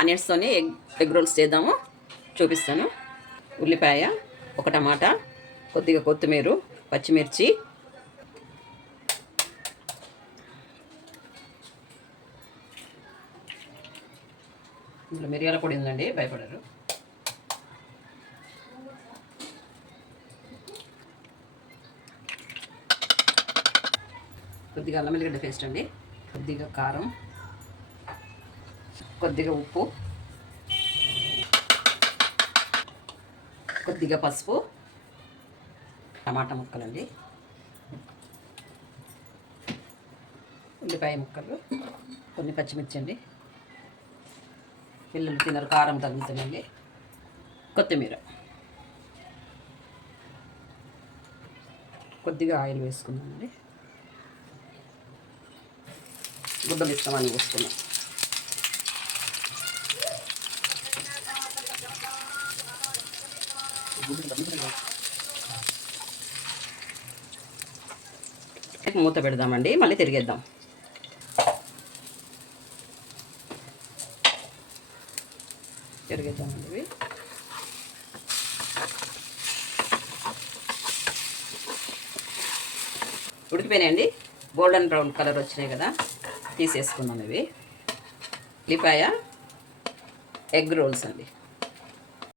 ఆనియన్స్తోనే egg rolls చేద్దాము, చూపిస్తాను. ఉల్లిపాయ, ఒక టమాటా, కొద్దిగా కొత్తిమీర, పచ్చిమిర్చి, ఇందులో మిరియాల పొడి ఉందండి, భయపడరు. కొద్దిగా అల్లం వెల్లిగడ్డ పేస్ట్ అండి, కొద్దిగా కారం, కొద్దిగా ఉప్పు, కొద్దిగా పసుపు, టమాటా ముక్కలండి, ఉల్లిపాయ ముక్కలు, కొన్ని పచ్చిమిర్చి అండి, పిల్లలు తినరు కారం తగ్గుతుందండి, కొత్తిమీర, కొద్దిగా ఆయిల్ వేసుకున్నామండి, గుడ్డలు ఇష్టమని వేసుకున్నాం. మూత పెడదామండి, మళ్ళీ తిరిగేద్దాం. తిరిగేద్దామండి ఇవి. ఉడికిపోయినాయండి, గోల్డెన్ బ్రౌన్ కలర్ వచ్చినాయి కదా, తీసేసుకున్నాం ఇవి. ఉల్లిపాయ ఎగ్ రోల్స్ అండి.